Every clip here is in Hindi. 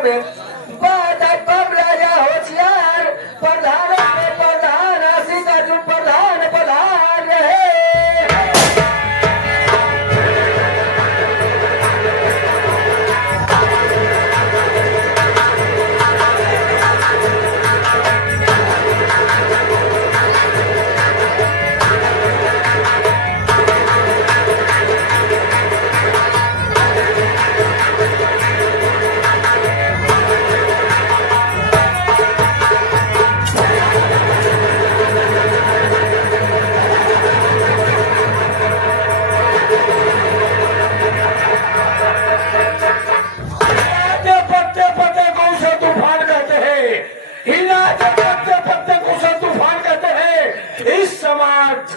गाँव में बात कब राजा होशियार प्रधान में प्रधान आशी का जो प्रधान प्रधान रहे।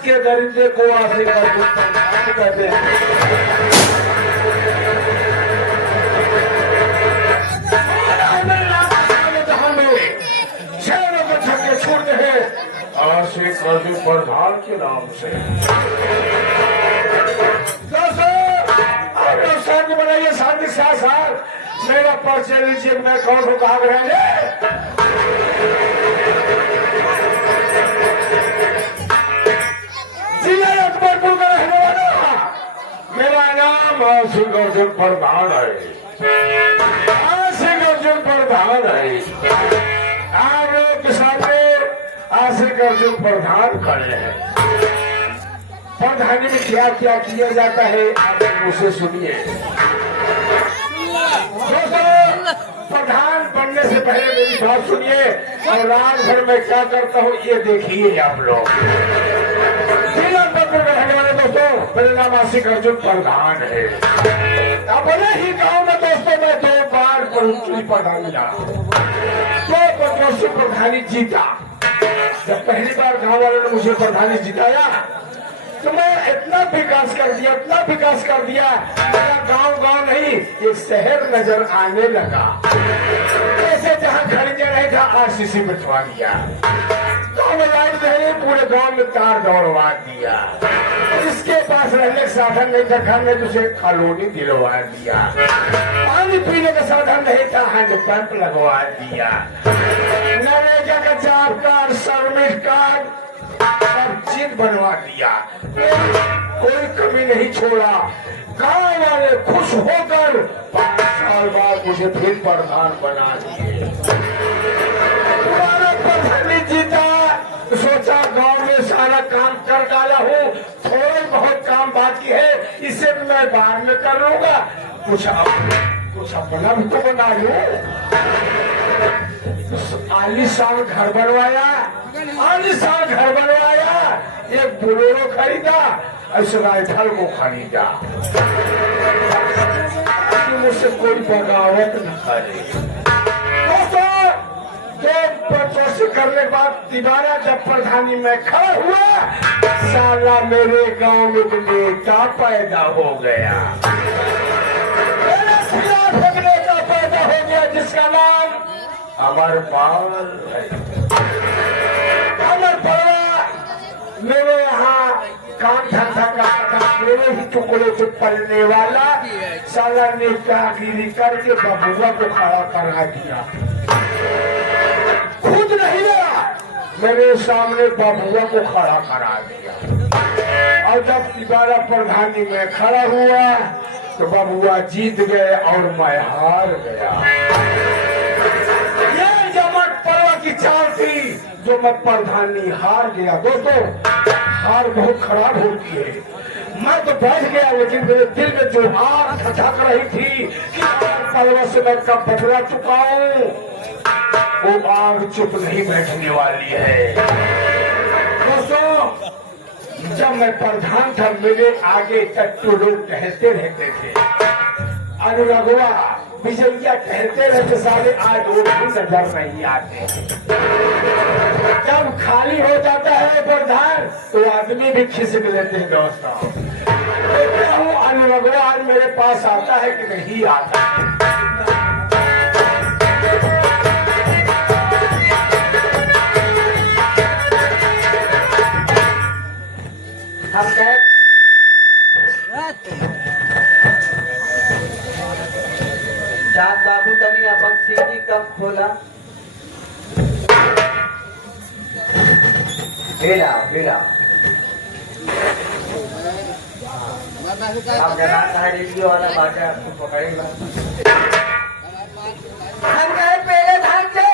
के दरिद्र को आश्रय कहते हैं। शहरों को छक्के छोड़ते हैं आश्रय कर्ज प्रधान के नाम से। दोस्तों आप लोग शांति बनाइए, शांति साथ साथ मेरा परिचय लीजिए। मैं कौन हूँ, कहाँ रहेंगे। मेरा नाम आशिक अर्जुन प्रधान है। आशिक अर्जुन प्रधान है। आप लोग के सामने आशिक अर्जुन प्रधान खड़े हैं। प्रधानी में क्या क्या किया जाता है आप मुझसे सुनिए। दोस्तों प्रधान बनने से पहले मेरी बात सुनिए और रात भर में क्या करता हूँ ये देखिए आप लोग। रहने वाले दोस्तों मेरा नाम आशिक अर्जुन प्रधान है। अपने ही गांव में दोस्तों मैं 2 बार प्रधानी रहा। 2 पत्रों से प्रधानी जीता। जब पहली बार गांव वालों ने मुझे प्रधानी जिताया तो मैं इतना विकास कर दिया, इतना विकास कर दिया, मेरा गांव नहीं एक शहर नजर आने लगा। ऐसे जहाँ खरीदे रहे था आरसीसी बिठवा दिया, गाँव में लाइट नहीं, पूरे गांव में तार दौड़वा दिया। इसके पास रहने का साधन नहीं था, घर में तुझे कॉलोनी दिलवा दिया। पानी पीने का साधन नहीं था, हैंडपंप लगवा दिया। नरेगा का जॉब कार्ड, सर्विस कार्ड सब चीज बनवा दिया। कोई कमी नहीं छोड़ा। गाँव वाले खुश होकर 5 साल बाद मुझे फिर प्रधान बना दिए। प्रधानी जीता तो सोचा गांव में सारा काम कर डाला हूँ, थोड़ा बहुत काम बाकी है, इसे मैं बाद में कर लूंगा। कुछ अपना भी तो बना लूं। आलीशान घर बनवाया, आलीशान घर बनवाया, एक बोलेरो खरीदा, इसराइल को खरीदा। मुझसे कोई बगावत न करे। दोस्तों 2 बच्चों से करने के बाद दोबारा जब प्रधानी में खड़ा हुआ, साला मेरे गांव में नेता पैदा हो गया। मेरे खिलाफ एक नेता पैदा हो गया जिसका नाम अमरपाल है। अमरपाल मेरे यहाँ काम धंधा का मेरे ही टुकड़े से पलने वाला साला नेतागिरी करके बबुआ को खड़ा करा दिया। खुद नहीं गया, मेरे सामने बबुआ को खड़ा करा दिया। और जब दोबारा प्रधानी में खड़ा हुआ तो बबुआ जीत गए और मैं हार गया। ये जमट पर्व की चाल थी जो मैं प्रधानी हार गया। दोस्तों हार बहुत खराब होती है। मैं तो बैठ गया, लेकिन मेरे दिल में जो आग खटक रही थी कि पर्व से मैं कब बदला चुका हूँ, वो आग चुप नहीं बैठने वाली है। दोस्तों जब मैं प्रधान था मेरे आगे टट्टू लोग टहलते रहते थे। अनुरागवा विजया टहलते रहते सारे, आज वो भी नजर नहीं आते। जब खाली हो जाता है प्रधान तो आदमी भी खिसक लेते हैं। दोस्तों देखता हूँ अनुरागवा आज मेरे पास आता है कि नहीं आता। हम जान बाबू तनी अपन सीढ़ी कब खोला? बेड़ा बेड़ा आप जनाता है रेडियो वाला बाजा आपको पकड़ेगा। हम कहे पहले धान से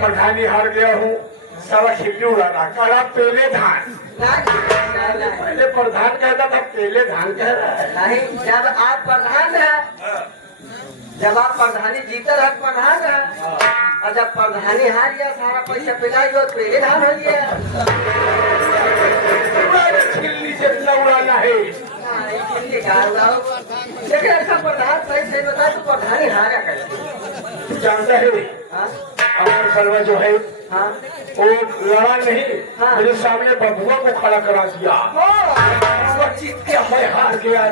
प्रधानी हार गया हूँ, सारा खिल्ली उड़ाना कहा पहले धान। पहले प्रधान कहता था, पहले धान कह रहा है। नहीं, जब आप प्रधान है, जब आप प्रधानी जीते रह प्रधान है, और जब प्रधानी हार गया सारा पैसा पिलाई और पहले धान हो गया। खिल्ली से न उड़ाना है। लेकिन ऐसा प्रधान सही सही बताए तो प्रधानी हारा कैसे? जानता है अमर सर्वा जो है हाँ वो लड़ा नहीं, हाँ। मेरे सामने बबुआ को खड़ा करा दिया। मैं हार गया।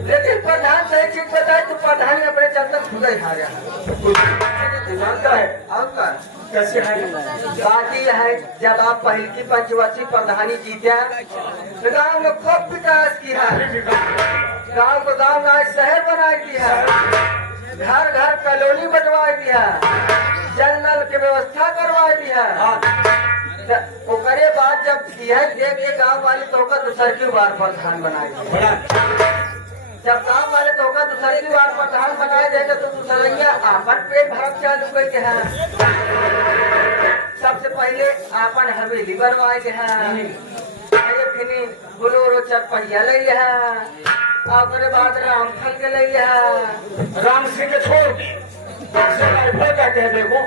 लेकिन प्रधान सही चीज बताए तो प्रधान ने अपने चलते खुद ही हारा जानता है। और क्या कैसे है? बात यह है, जब आप पहली की पंचवर्षीय प्रधानी जीते तो गाँव में खूब विकास किया, गाँव को गाँव में शहर बना दिया, घर घर कॉलोनी बनवा दिया, जल नल की व्यवस्था करवा दिया। ओकरे बाद जब यह देख के गाँव वाले तो दूसर की बार प्रधान बनाए, जब गाँव वाले तो दूसर की बार प्रधान बनाए जाएगा तो दूसरिया आपन पेट भरत चालू करके है। सबसे पहले आपन हवेली बनवाए के है, फिर बोलोरो चरपहिया ले है, और बाद रामफल के ले है। राम सिंह के छोड़ कह देखो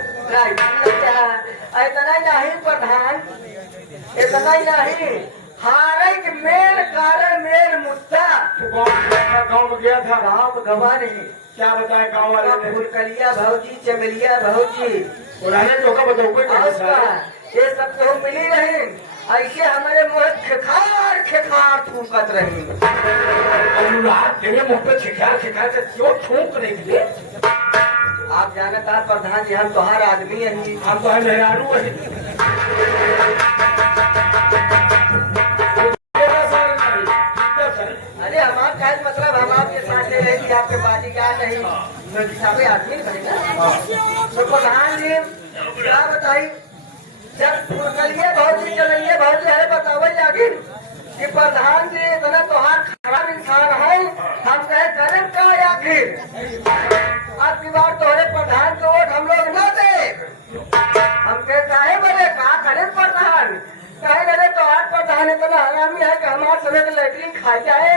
इतना ही नहीं प्रधान, इतना ही नहीं, हारे के मेन कारण मेन मुद्दा। गाँव में गया था, गाँव गवा नहीं, क्या बताए गाँव वाले ने? फुलकलिया भौजी, चमेलिया भौजी, उन्होंने धोखा बताओ ये सब तो मिली रही, ऐसे हमारे मुँह खेखार खेखार थूकत रही। अनुराग तेरे मुँह पे खिखार खिखार से क्यों थूक रही थी? आप जानता है प्रधान जी, हम तोहार आदमी है, हम तो मेहरारू है। अरे हमारा क्या मतलब, हम आपके साथ रहेगी, आपके बाजी क्या नहीं, हिसाबे आदमी बनेगा। तो प्रधान जी क्या बताई, जब फुलकलिए भौजी चलेंगे भौजी है बतावे आखिर कि प्रधान जी इतना तोहार खराब इंसान है, हम कहे करें का आखिर अब की बार तोहरे प्रधान को वोट हम लोग न दे। हम कहे काहे बोले कहा करे प्रधान, कहे करे तोहार प्रधान इतना हरामी है कि हमारे समय के लैट्रिन खा जाए।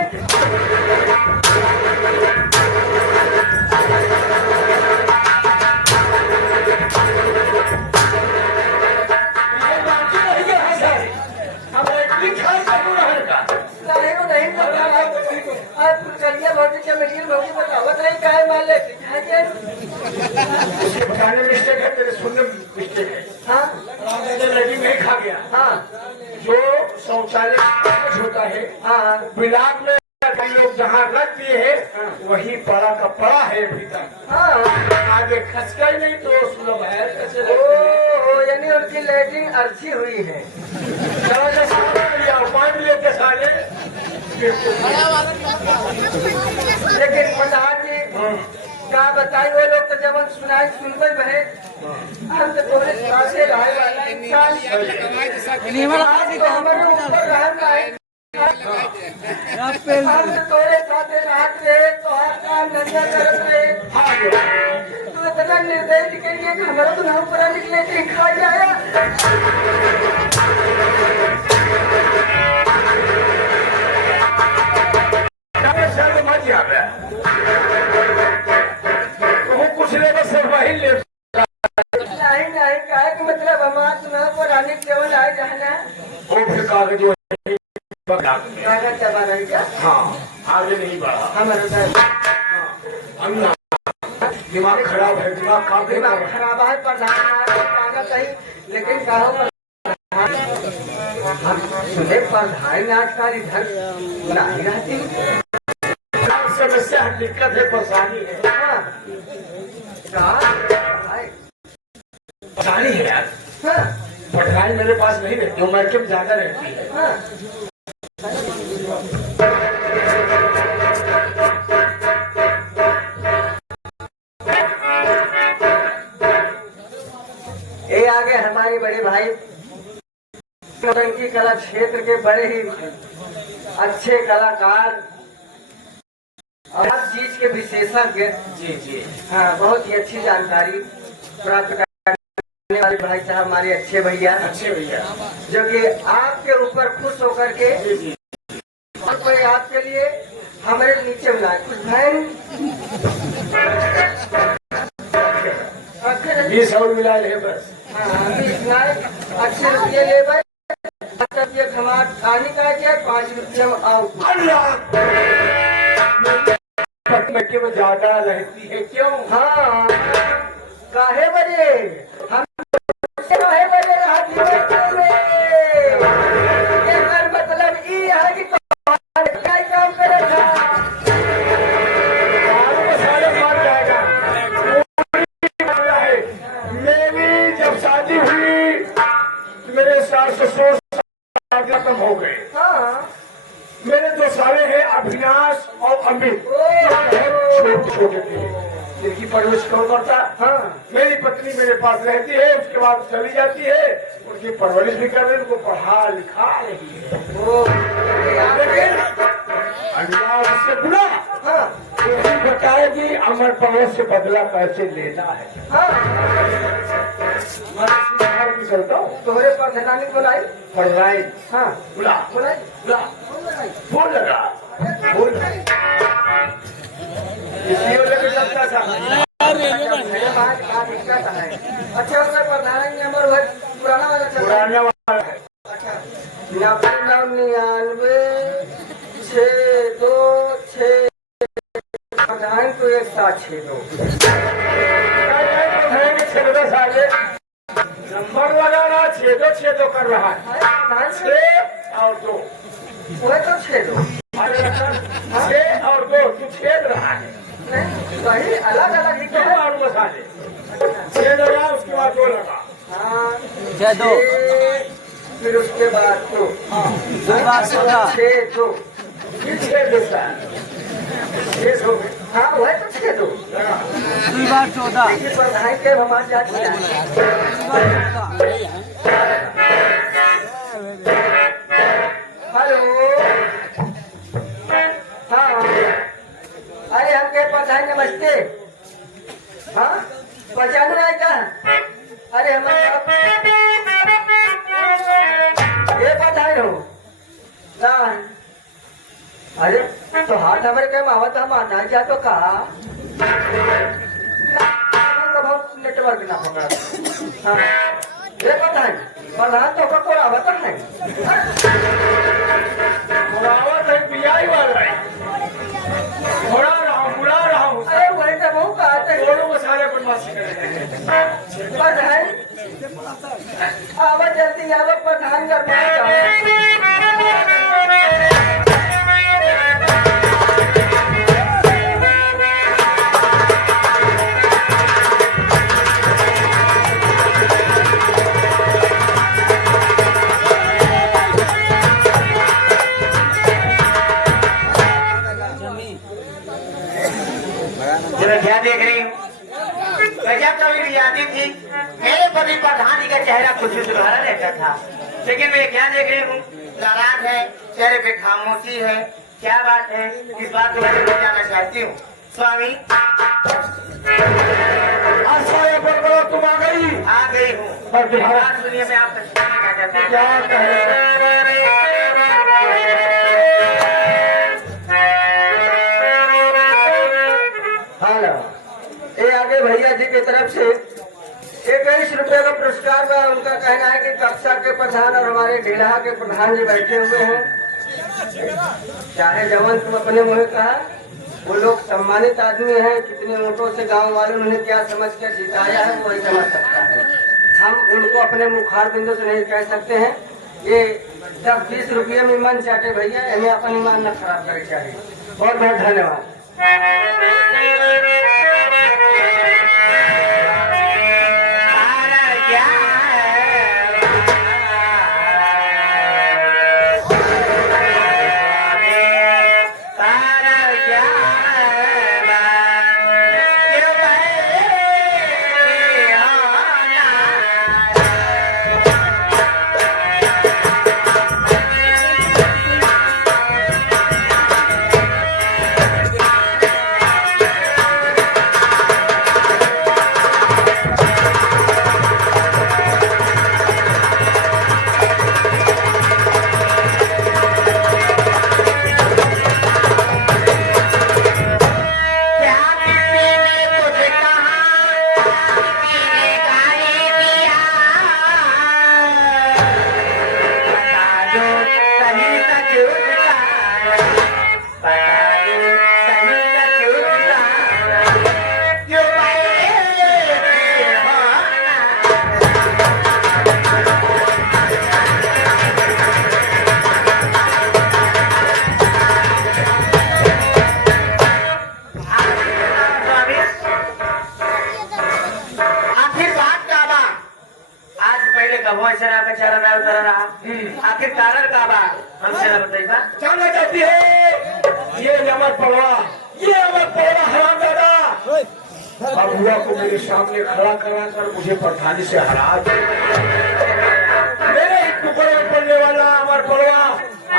बताने मिस्टेक है, तेरे सुनने मिस्टेक है। हाँ लैट्रिन नहीं खा गया। हाँ जो शौचालय होता है, हाँ बिलाक में कई लोग जहाँ रख दिए हैं वही पड़ा का पड़ा है भीतर। हाँ आगे खसका ही नहीं तो सुलभ है कैसे? ओ यानी उनकी लैट्रिन अच्छी हुई है। पानी लेके साले। लेकिन प्रधान जी क्या बताई, वो लोग तो जब सुनाई सुनबे बहे, हम तो थोड़े से रहे वाला इंसान, आज तो हमारे ऊपर रहन रहे, हम तो थोड़े साथे रात रहे तो हर काम धंधा करत रहे। तू इतना निर्दय के लिए कि हमारा तो नाम पर निकले थे खा जाए। कुछ ले बस वही ले नहीं नहीं कहे कि मतलब हमारा चुनाव पर आने केवल आए जाना वो फिर कागज कागज जमा नहीं क्या? हाँ आगे नहीं बढ़ा। हमारे दिमाग खराब है, दिमाग काम दिमाग खराब है प्रधान कागज सही, लेकिन कहो सुने प्रधान आजकल इधर नहीं रहती, समस्या दिक्कत है, परेशानी है। परेशानी है यार। पटनाई मेरे पास नहीं रहती, वो मार्केट में ज्यादा रहती है। हाँ। ये आगे हमारे बड़े भाई नौटंकी कला क्षेत्र के बड़े ही अच्छे कलाकार और हर चीज के विशेषज्ञ। जी जी। हाँ, बहुत ही अच्छी जानकारी प्राप्त करने वाले भाई साहब हमारे अच्छे भैया, अच्छे भैया, जो कि आपके ऊपर खुश होकर के जी जी, और कोई आपके लिए हमारे नीचे बुलाए कुछ बहन 20 और मिला ले बस। अच्छे रुपये ले भाई, ये खमार खाने का क्या 5 रुपये में आओ। पटमट्टी में ज्यादा रहती है क्यों? हाँ, काहे बजे हम काहे बजे रात में एकर मतलब ई है कि क्या काम करे था। सारे मार जाएगा। मेरी जब शादी हुई मेरे सास ससुर खत्म हो गए। हाँ, मेरे 2 साले हैं अभिनाश और अमित, छोटे छोटे थे, जिनकी परवरिश कौन करता? हाँ, मेरी पत्नी मेरे पास रहती है, उसके बाद चली जाती है, उनकी परवरिश भी कर रही है, उनको पढ़ा लिखा रही है। लेकिन अभिनाश से बुरा हाँ, यही बताएगी अमर पवन से बदला कैसे लेना है। मैं बाहर भी चलता हूँ, तोहरे पर धनानी बोलाई। पढ़ाई हाँ, बुला बोलाई बुला बोल लगा बोल इसी लगे लगता था। अच्छा, उसमें प्रधान नंबर वह पुराना वाला चल रहा है। पुराना वाला है। अच्छा, 99 6 2 6 प्रधान को 1 7 6 2। नंबर लगाना 6 कर रहा है। प्रधान 6 और 2 वह तो 6 2 6 और 2 तू छेद रहा है। नहीं, वही अलग अलग ही दो है। और मसाले 6 लगा, उसके बाद 2 लगा। हाँ, 6 2 फिर उसके बाद 2 2 बार 16 6 2। फिर 6 देता है, 6 हो गए। हाँ, वह तो 6 2। 2 बार 14 देखिए प्रधान के हमारे जाती है। 2 बार 14 हेलो, हाँ, अरे हम के प्रधान नमस्ते। हाँ, पहचान रहा है क्या? अरे हम ये प्रधान हो ना? अरे तो हाथ हमारे कहीं मावत हम आना जा तो कहा बहुत नेटवर्क ना होगा। हाँ, ये प्रधान तो को आवत है। मुरावत है, पियाई वाला है। बुला रहा हूँ अरे वही तो बहुत कहते हैं दोनों मसाले बदमाशी कर रहे हैं। प्रधान। आवत जल्दी आवत प्रधान क्या देख रही हूँ? गजब कभी यादी थी। मेरे पति प्रधान जी का चेहरा कुछ सुधारा रहता था, लेकिन मैं क्या देख रही हूँ? नाराज है, चेहरे पे खामोशी है। क्या बात है? इस बात को मैं जानना चाहती हूँ। स्वामी तुम आ गई? आ गई हूँ। बात सुनिए, मैं आपसे क्या कहता हूँ। क्या कहे? ये आगे भैया जी की तरफ से 21 रुपए का पुरस्कार का उनका कहना है कि कक्षा के प्रधान और हमारे ढीला के प्रधान जी बैठे हुए हैं। चाहे जवान तुम अपने मुँह कहा, वो लोग सम्मानित आदमी हैं। कितने वोटों से गांव वालों ने क्या समझ कर जिताया है वही समझ सकता है। हम उनको अपने मुखार बिंदु से नहीं कह सकते हैं। ये 10-20 रुपये में मन चाटे भैया, हमें अपन ईमान न खराब करे चाहिए। बहुत बहुत धन्यवाद। क्या है? हमसे ना बताइएगा। जाना चाहती है ये अमर पड़वा, ये अमर पड़वा हरामजादा अब हुआ को मेरे सामने खड़ा करा कर मुझे प्रधानी से हरा दिया। मेरे ही टुकड़े में पड़ने वाला अमर पड़वा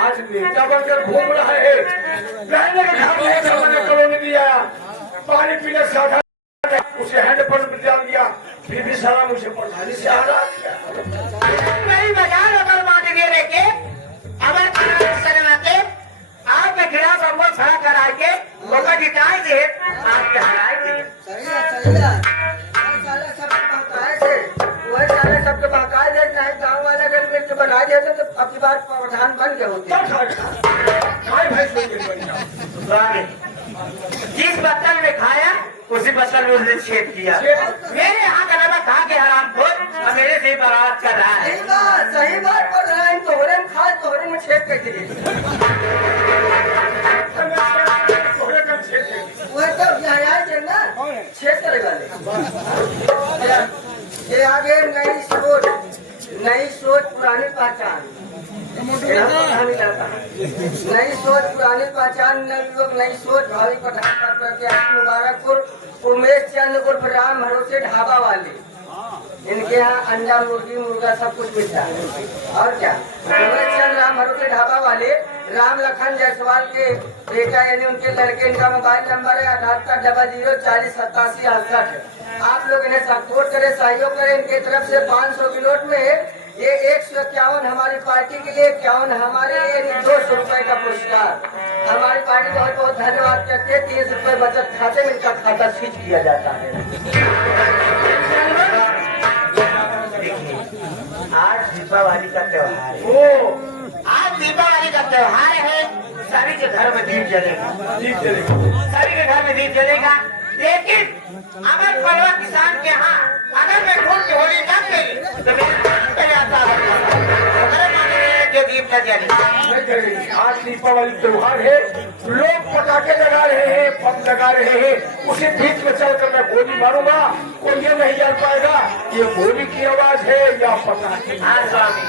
आज नेता बनकर घूम रहा है। रहने के घर में सामने कॉलोनी दिया, पानी पीने से आधा उसे हैंडपंप में डाल दिया, फिर भी सारा मुझे प्रधानी से हरा दिया। नहीं बाजार अगर बांट दिए लेके अगर करवाते आपके खिलाफ हमको खड़ा करा के लोग जिताए थे आपके हराए थे। सही है साले सबके बहकाए थे, वही साले सबके बहकाए थे। नहीं गाँव वाले अगर मिलकर बना देते तो अपनी बार प्रधान बन गए होते। स्वामी जिस बर्तन में खाया उसी बर्तन में उसने छेद किया। मेरे यहाँ का लगा खा के हराम खोर और मेरे से ही बर्बाद कर रहा है। सही बात बोल रहा है। तोहरे में खा तोहरे में छेद कर दिए। वह तो यहाँ थे ना छेद करे वाले। ये आगे नई सोच पुरानी पहचान, नई सोच पुरानी पहचान, नए लोग नई सोच भावी पठान के मुबारकपुर उमेश चंद उर्फ राम भरोसे ढाबा वाले, इनके यहाँ अंडा मुर्गी मुर्गा सब कुछ मिलता है। और क्या उमेश चंद राम भरोसे ढाबा वाले राम लखन जायसवाल के बेटा यानी उनके लड़के, इनका मोबाइल नंबर है 7800408768। आप लोग इन्हें सपोर्ट करें, सहयोग करें। इनके तरफ से 500 की नोट में ये 151 हमारी पार्टी के लिए, 51 हमारे लिए 200 रुपए का पुरस्कार। हमारी पार्टी बहुत बहुत धन्यवाद करते हैं। 30 रुपए बचत खाते में इनका खाता स्विच किया जाता है। आज दीपावली का त्योहार है। आज दीपावली का त्योहार है। सभी के घर में दीप जलेगा, सभी के घर में दीप जलेगा। लेकिन अगर पड़वा किसान के यहाँ अगर मैं खोल के होली न खेली तो जो दीप न जले। आज दीपावली त्योहार है, लोग पटाखे लगा रहे हैं, बम लगा रहे हैं। उसी बीच में चलकर मैं गोली मारूंगा, कोई ये नहीं जान पाएगा ये गोली की आवाज है या पटाखे। हाँ स्वामी।